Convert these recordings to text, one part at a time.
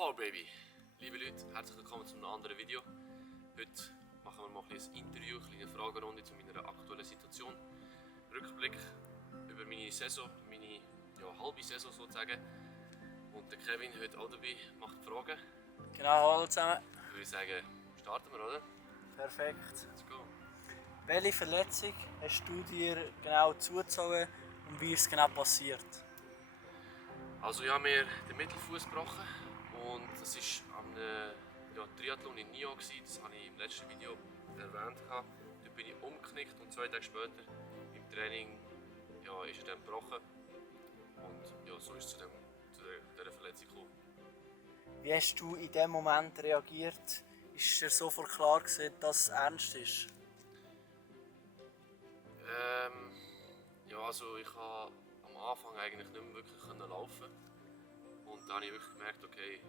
Power Baby! Liebe Leute, herzlich willkommen zu einem anderen Video. Heute machen wir mal ein Interview, eine kleine Fragerunde zu meiner aktuellen Situation. Rückblick über meine Saison, meine halbe Saison sozusagen. Und der Kevin heute auch dabei, macht Fragen. Genau, hallo zusammen. Ich würde sagen, starten wir, oder? Perfekt. Let's go! Welche Verletzung hast du dir genau zugezogen und wie ist es genau passiert? Also ich habe mir den Mittelfuß gebrochen und das war am Triathlon in Nyon, das habe ich im letzten Video erwähnt. Dort bin ich umgeknickt und 2 Tage später im Training ist er dann gebrochen und so ist es zu dieser Verletzung gekommen. Wie hast du in dem Moment reagiert? Ist dir sofort klar gewesen, dass es ernst ist? Also ich konnte am Anfang eigentlich nicht mehr wirklich laufen. Und dann habe ich wirklich gemerkt, okay,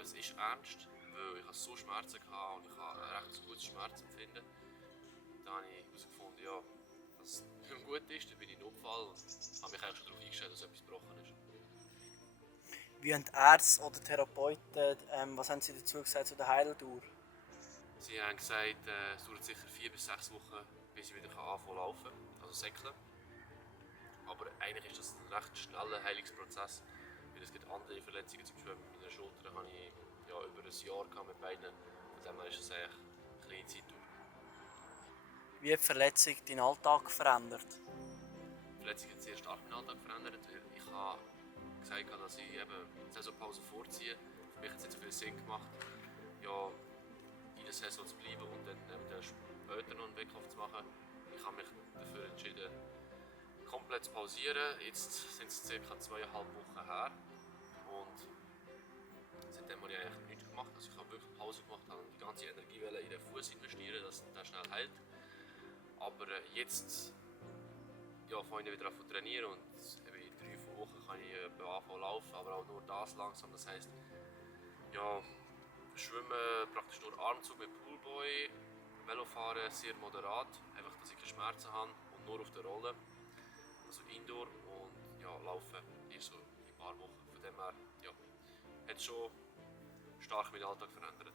es ist ernst, weil ich so Schmerzen hatte und ich habe ein recht gutes Schmerzempfinden. Dann habe ich herausgefunden, dass es nicht mehr gut ist, dann bin ich in Notfall und habe mich eigentlich schon darauf eingestellt, dass etwas gebrochen ist. Wie haben die Ärzte oder Therapeuten, was haben sie dazu gesagt zu der Heildauer? Sie haben gesagt, es dauert sicher 4 bis 6 Wochen, bis ich wieder anfangen zu laufen, also säckeln. Aber eigentlich ist das ein recht schneller Heilungsprozess, weil es gibt andere Verletzungen, zum Beispiel mit meiner Schulter habe ich über ein Jahr mit Beinen, von dem her ist es eigentlich eine kleine Zeit durch. Wie hat die Verletzung deinen Alltag verändert? Die Verletzung hat sehr stark meinen Alltag verändert, weil ich habe gesagt, dass ich eben die Saisonpause vorziehe. Für mich hat es nicht so viel Sinn gemacht, in der Saison zu bleiben und dann später noch einen Wettkampf zu machen. Ich habe mich dafür entschieden, komplett zu pausieren. Jetzt sind es ca. 2,5 Wochen her und seitdem habe ich eigentlich nichts gemacht. Also ich habe wirklich Pause gemacht, habe die ganze Energie in den Fuß investieren, dass der schnell heilt. Aber jetzt fange ich wieder an zu trainieren und in 3 Wochen kann ich anfangen zu laufen, aber auch nur das langsam. Das heisst, Schwimmen praktisch nur Armzug mit Poolboy, Velofahren sehr moderat, einfach dass ich keine Schmerzen habe und nur auf der Rolle. Also Indoor und Laufen erst so in ein paar Wochen. Von dem her hat es schon stark meinen Alltag verändert.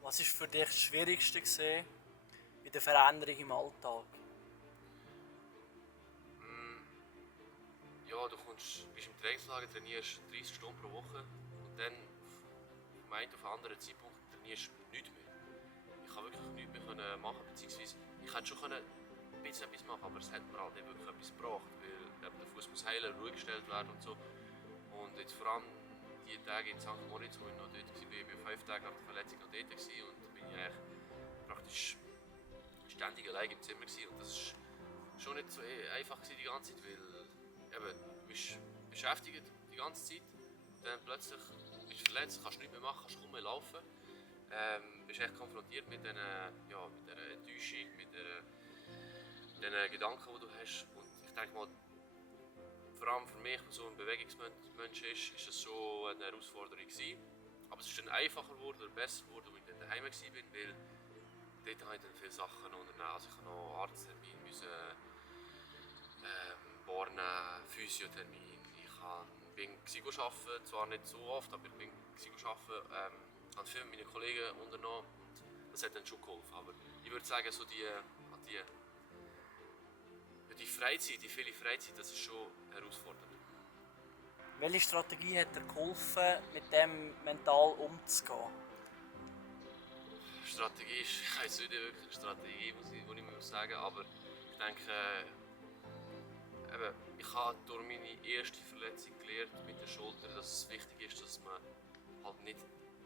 Was war für dich das Schwierigste gewesen bei der Veränderung im Alltag? Du bist im Trainingslager, trainierst 30 Stunden pro Woche und dann vom einen auf den anderen Zeitpunkt trainierst du nichts mehr. Ich konnte wirklich nichts mehr machen, beziehungsweise ich hätte schon ein bisschen etwas machen, aber es hat mir halt nicht wirklich etwas gebracht, weil der Fuß muss heilen, ruhig gestellt werden und so. Und jetzt vor allem die Tage in St. Moritz, wo ich noch dort war, ich war 5 Tage nach der Verletzung noch dort und da bin ich eigentlich praktisch ständig allein im Zimmer und das war schon nicht so einfach die ganze Zeit, weil du bist beschäftigt die ganze Zeit und dann plötzlich bist du verletzt, kannst nichts mehr machen, kannst kaum mehr laufen. Bist echt konfrontiert mit dieser Enttäuschung, mit den Gedanken, die du hast. Und ich denke mal, vor allem für mich, der so ein Bewegungsmensch ist es schon eine Herausforderung gewesen. Aber es ist dann einfacher geworden oder besser geworden, als ich dann daheim war, weil dort habe ich dann viele Sachen unternehmen. Also ich habe noch Arzttermin Bornen, Physiothermin. Ich bin arbeiten, zwar nicht so oft, aber ich bin arbeiten. Habe viel mit meinen Kollegen unternommen und das hat dann schon geholfen. Aber ich würde sagen, so die Freizeit, die viele Freizeit, das ist schon herausfordernd. Welche Strategie hat dir geholfen, mit dem mental umzugehen? Strategie ist, ich weiß nicht wirklich eine Strategie, die ich muss sagen, aber ich denke, ich habe durch meine erste Verletzung gelernt mit der Schulter, dass es wichtig ist, dass man halt nicht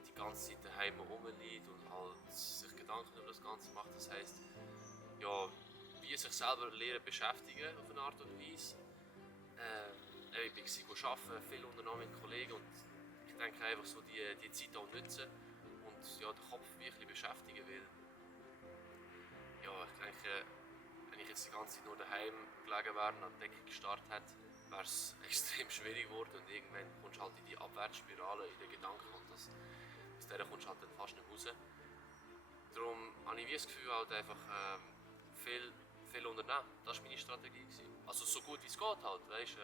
die ganze Zeit daheim rumliegt und halt sich Gedanken über das Ganze macht. Das heisst, wie sich selber lernen beschäftigen auf eine Art und Weise. Ich bin arbeiten, viel unternommen mit Kollegen und ich denke einfach so die Zeit auch nutzen und den Kopf wirklich beschäftigen will. Ich denke, wenn ich jetzt die ganze Zeit nur daheim gelegen wäre und an die Decke gestarrt hätte, wäre es extrem schwierig geworden und irgendwann kommst du halt in die Abwärtsspirale in den Gedanken und aus der kommst du halt dann fast nicht raus. Darum habe ich das Gefühl, halt einfach viel unternehmen. Das war meine Strategie. Also so gut wie es geht halt, weißt,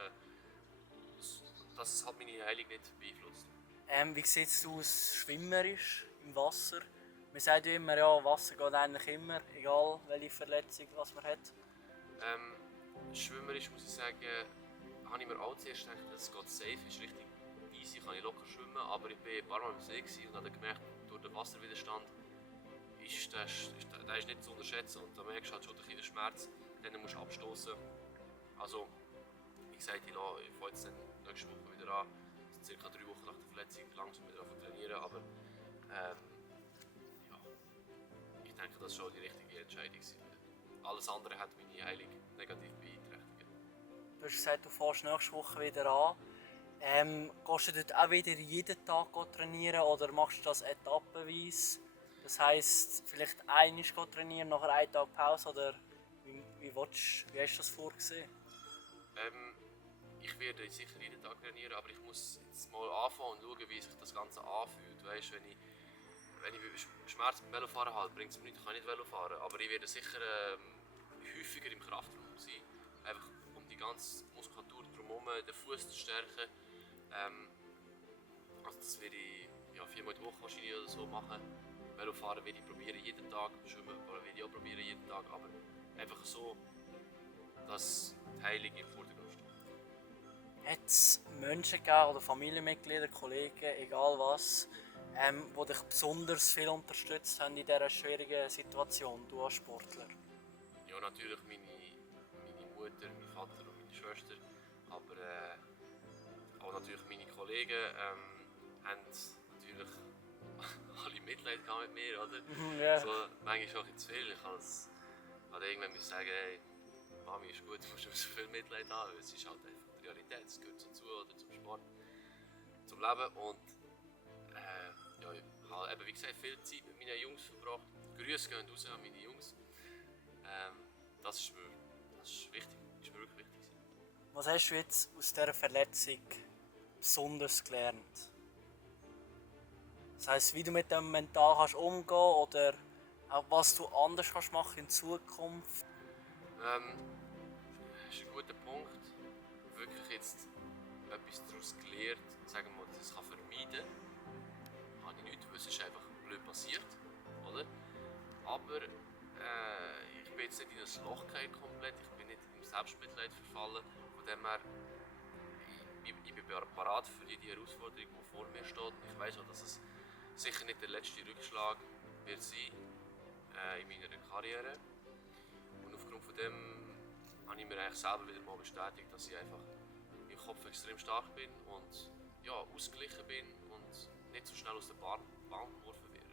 dass es halt meine Heilung nicht beeinflusst. Wie sieht es aus schwimmerisch im Wasser? Man sagt ja immer, ja, Wasser geht eigentlich immer, egal welche Verletzung was man hat. Schwimmerisch muss ich sagen, habe ich mir auch zuerst gedacht, dass es geht safe ist, richtig easy, kann ich locker schwimmen, aber ich war ein paar Mal im See und habe gemerkt, durch den Wasserwiderstand der ist nicht zu unterschätzen und da merkst du halt schon den Schmerz, dann musst du abstoßen. Also, wie gesagt, ich fange jetzt dann nächste Woche wieder an, also ca. 3 Wochen nach der Verletzung langsam wieder anfangen zu trainieren, aber ja, ich denke, das war schon die richtige Entscheidung. Alles andere hat meine Heilung negativ beeinträchtigt. Du hast gesagt, du fährst nächste Woche wieder an. Gehst du dort auch wieder jeden Tag trainieren oder machst du das etappenweise? Das heisst, vielleicht einmal trainieren, nachher einen Tag Pause oder wie hast du das vorgesehen? Ich werde sicher jeden Tag trainieren, aber ich muss jetzt mal anfangen und schauen, wie sich das Ganze anfühlt. Weißt, wenn ich Schmerzen beim Velofahren habe, bringt es mir nichts, ich kann nicht Velo fahren. Aber ich werde sicher häufiger im Kraftraum sein, einfach um die ganze Muskulatur drumherum, den Fuß zu stärken. Also das werde ich 4-mal die Woche wahrscheinlich oder so machen. Velofahren werde ich probieren jeden Tag, schwimmen werde ich auch probieren jeden Tag, aber einfach so, dass die Heilung im Vordergrund steht. Hat es Menschen gegeben oder Familienmitglieder, Kollegen, egal was, die dich besonders viel unterstützt haben in dieser schwierigen Situation, du als Sportler? Ja, natürlich meine Mutter, mein Vater und meine Schwester, aber auch natürlich meine Kollegen haben natürlich alle Mitleid mit mir, oder? Ja. So, manchmal auch zu viel. Ich habe irgendwann sagen, hey, Mami ist gut, du musst nicht so viel Mitleid haben, es ist halt einfach die Realität, es gehört dazu, oder zum Sport, zum Leben und ich habe eben, wie gesagt, viel Zeit mit meinen Jungs verbracht. Grüße gehen raus an meine Jungs. Das ist wichtig, ist mir wirklich wichtig. Was hast du jetzt aus dieser Verletzung besonders gelernt? Das heisst, wie du mit dem mental kannst umgehen oder auch was du anders kannst machen in Zukunft? Das ist ein guter Punkt. Wirklich jetzt etwas daraus gelernt, sagen wir mal, dass ich es vermeiden kann. Habe ich nicht, weil es ist einfach blöd passiert, oder? Aber ich bin jetzt nicht in ein Loch gefallen komplett, ich bin nicht im Selbstmitleid verfallen. Von dem her, ich bin parat für die Herausforderung, die vor mir steht. Ich weiss auch, dass es sicher nicht der letzte Rückschlag wird sein in meiner Karriere. Und aufgrund von dem habe ich mir eigentlich selber wieder mal bestätigt, dass ich einfach im Kopf extrem stark bin und ausgeglichen bin und nicht so schnell aus der Bahn geworfen werde.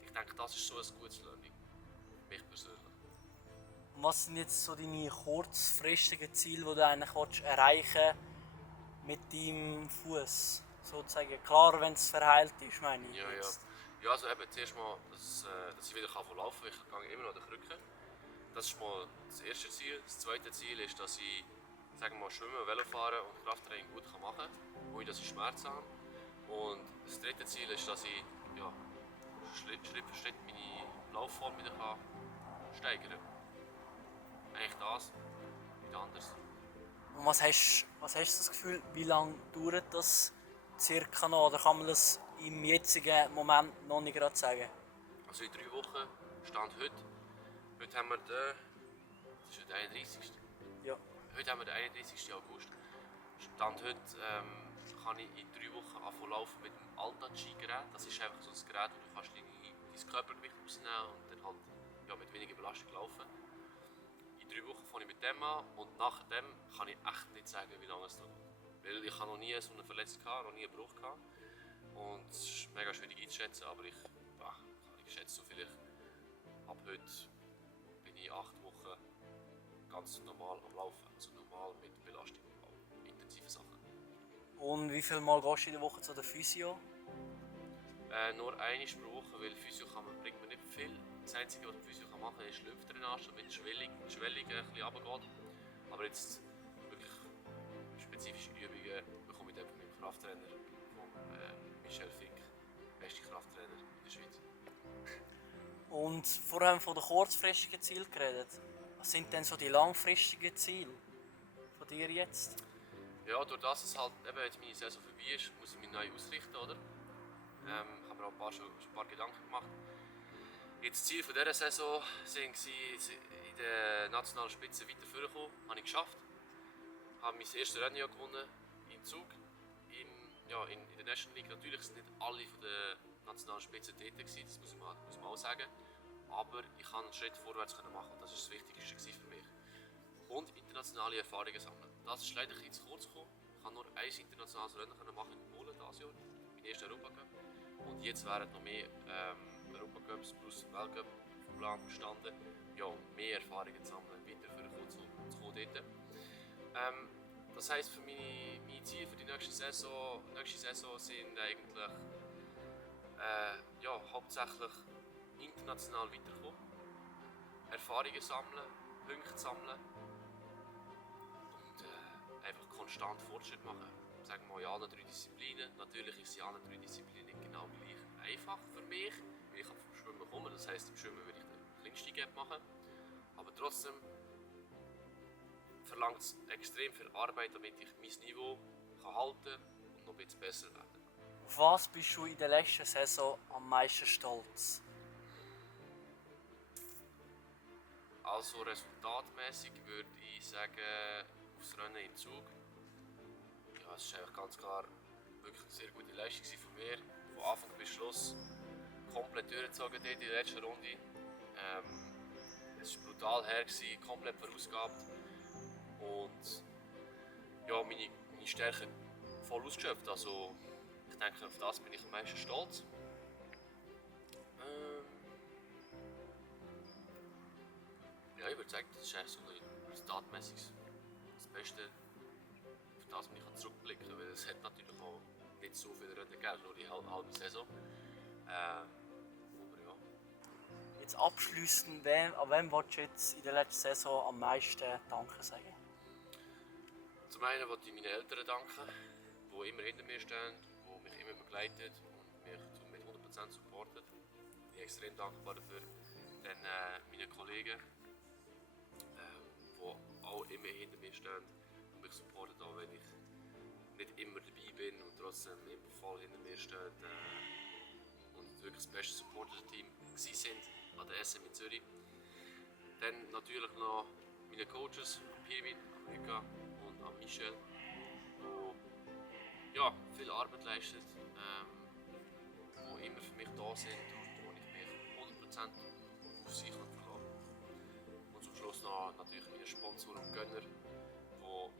Ich denke, das ist so ein gutes Learning, für mich persönlich. Und was sind jetzt so deine kurzfristigen Ziele, die du eigentlich erreichen mit deinem Fuß? Sozusagen. Klar, wenn es verheilt ist, meine ich. Ja, also eben zuerst mal, dass ich wieder laufen kann. Ich gehe immer noch an den Krücken. Das ist mal das erste Ziel. Das zweite Ziel ist, dass ich Schwimmen, Velofahren und Krafttraining gut machen kann, ohne dass ich Schmerzen habe. Und das dritte Ziel ist, dass ich Schritt für Schritt meine Laufform wieder steigern kann. Eigentlich das, nicht anders. Und was hast du das Gefühl, wie lange dauert das circa noch? Oder kann man das im jetzigen Moment noch nicht gerade sagen? Also in 3 Wochen, Stand heute. Heute haben wir das ist der 31. Ja. Heute haben wir den 31. August. Stand heute kann ich in 3 Wochen anfangen laufen mit dem Alta-G-Gerät. Das ist einfach so ein Gerät, wo du kannst dein Körpergewicht rausnehmen und dann halt mit weniger Belastung laufen. In 3 Wochen fange ich mit dem an und nach dem kann ich echt nicht sagen, wie lange es dauert. Weil ich habe noch nie so eine Verletzung gehabt, noch nie einen Bruch gehabt. Und es ist mega schwierig einzuschätzen, aber ich schätze so vielleicht ab heute bin ich 8 Wochen ganz normal am Laufen, also normal mit Belastung und intensiven Sachen. Und wie viel Mal gehst du in der Woche zu der Physio? Nur einmal pro Woche, weil Physio bringt mir nicht viel. Das Einzige, was Physio machen kann, ist Lymphdrainage, damit die Schwellung ein bisschen runtergeht. Aber jetzt wirklich spezifische Übungen bekomme ich dann mit dem Krafttrainer von Michel Fink, beste Krafttrainer in der Schweiz. Und vorher haben wir von den kurzfristigen Zielen geredet. Was sind denn so die langfristigen Ziele von dir jetzt? Ja, durch das es halt eben jetzt meine Saison vorbei ist, muss ich mich neu ausrichten, oder? Ich habe mir auch schon ein paar Gedanken gemacht. Jetzt das Ziel von dieser Saison war, in der nationalen Spitze weiter vorzukommen. Das habe ich geschafft. Ich habe mein erstes Rennen gewonnen in Zug. In der National League natürlich sind nicht alle von der nationalen Spitze tätig gewesen, das muss man auch sagen. Aber ich konnte einen Schritt vorwärts machen und das war das Wichtigste für mich. Und internationale Erfahrungen sammeln. Das ist leider ein bisschen zu kurz gekommen. Ich konnte nur ein internationales Rennen machen in Polen dieses Jahr, mein erster Europacup. Und jetzt wären noch mehr Europacups plus Weltcup auf dem Plan gestanden, ja, mehr Erfahrungen zu sammeln, weiter zu kommen dort. Das heisst, für meine Ziele für die nächste Saison sind eigentlich hauptsächlich international weiterkommen, Erfahrungen sammeln, Punkte sammeln und einfach konstant Fortschritt machen. Sagen wir mal in allen 3 Disziplinen. Natürlich ist in allen 3 Disziplinen nicht genau gleich einfach für mich, weil ich vom Schwimmen komme. Das heisst, im Schwimmen würde ich den kleinsten Gap machen. Aber trotzdem verlangt es extrem viel Arbeit, damit ich mein Niveau halten kann und noch ein bisschen besser werden. Auf was bist du in der letzten Saison am meisten stolz? Also resultatmäßig würde ich sagen, aufs Rennen im Zug. Ja, es ist eigentlich ganz klar wirklich eine sehr gute Leistung von mir. Von Anfang bis Schluss komplett durchgezogen dort in der letzten Runde. Es war brutal her, komplett verausgabt. Und ja, meine Stärken voll ausgeschöpft. Also, ich denke, auf das bin ich am meisten stolz. Ja, ich würde sagen, das ist eigentlich so ein resultatmäßiges das Beste, auf das ich zurückblicken kann. Weil es hat natürlich auch nicht so viele Rennen gegeben, nur die halbe Saison. Aber ja. Jetzt abschliessend, an wem willst du jetzt in der letzten Saison am meisten Danke sagen? Zum einen möchte ich meinen Eltern danken, die immer hinter mir stehen, die mich immer begleiten und mich mit 100% supporten. Ich bin extrem dankbar dafür. Dann meinen Kollegen, die auch immer hinter mir stehen und mich supporten, auch wenn ich nicht immer dabei bin und trotzdem immer voll hinter mir stehen. Und wirklich das beste Supporter-Team sind an der SM in Zürich. Dann natürlich noch meine Coaches, Pirmin, Mika und an Michel, die ja, viel Arbeit leisten, die immer für mich da sind und wo ich mich 100% auf sie verlassen kann. Und zum Schluss noch natürlich meine Sponsoren und Gönner, die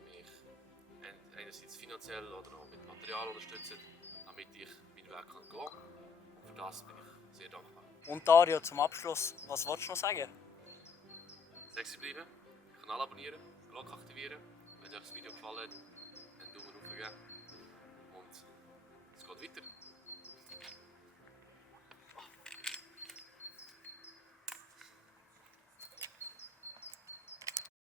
mich einerseits finanziell oder auch mit Material unterstützen, damit ich meinen Weg gehen kann. Und für das bin ich sehr dankbar. Und Dario, zum Abschluss, was willst du noch sagen? Sexy bleiben, Kanal abonnieren, Glocke aktivieren. Wenn euch das Video gefallen hat, einen Daumen hoch geben. Und es geht weiter.